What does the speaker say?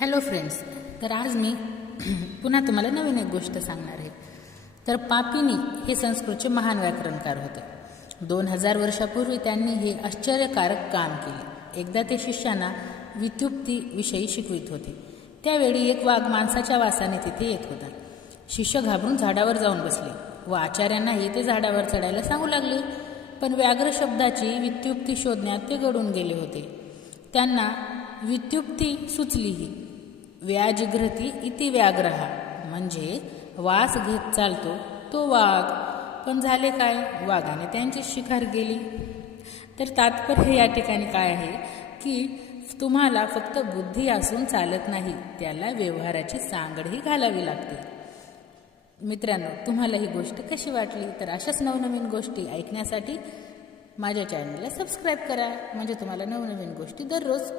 Hello friends, तर आज मी पुन्हा तुम्हाला नवीन एक गोष्ट सांगणार आहे. तर पापिनी हे संस्कृतचे महान व्याकरणकार होते. 2000 वर्षापूर्वी त्यांनी हे आश्चर्यकारक काम केले. एकदा ते शिष्यांना व्युत्पत्ती विषयी शिकवित होते. त्यावेळी एक वाघ माणसाच्या वासाने तिथे येत होता. शिष्य घाबरून झाडावर जाऊन बसले व आचार्यांनाही ते झाडावर चढायला सांगू लागले. पण व्याघ्र शब्दाची व्युत्पत्ती शोधण्यात ते गढून गेले होते. त्यांना व्युत्पत्ती सुचलीही. व्याजिघ्रती इति व्याघ्रः, म्हणजे वास घेत चालतो तो वाघ. पण झाले काय? वाघाने त्यांची शिकार केली. तर तात्पर्य या ठिकाणी काय आहे की तुम्हाला फक्त बुद्धी असून चालत नाही, त्याला व्यवहाराची सांगडही घालावी लागते. मित्रांनो, तुम्हाला ही गोष्ट कशी वाटली? तर अशाच नवनवीन गोष्टी ऐकण्यासाठी माझ्या चॅनलला सबस्क्राईब करा, म्हणजे तुम्हाला नवनवीन गोष्टी दररोज